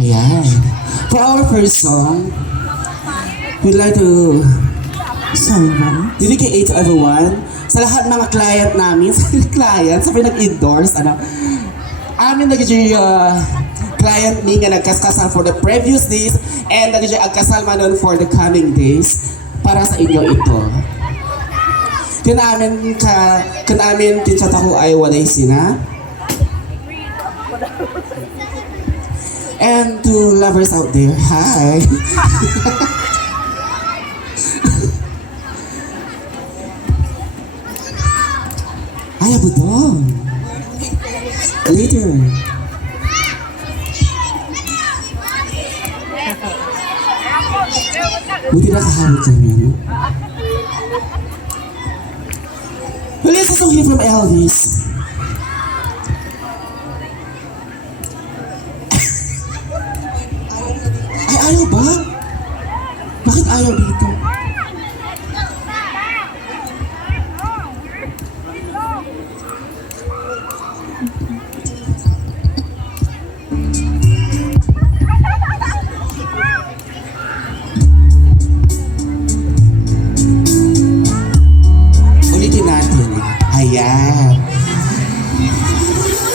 Ayan. For our first song, we'd like to dedicate to everyone, sa lahat mga client namin, sa client, sa pinag-endorse, amin nag-i client ni nga nagkaskasal for the previous days and nag-i agkasal manon for the coming days para sa inyo ito. Kanamin kinsa ko ay walay sina. And to lovers out there, hi! Ay, abutong! Later! Buti na kahawag ka niya, no? Well, let's also hear from Elvis. Ay, ayaw ba? Bakit ayaw dito?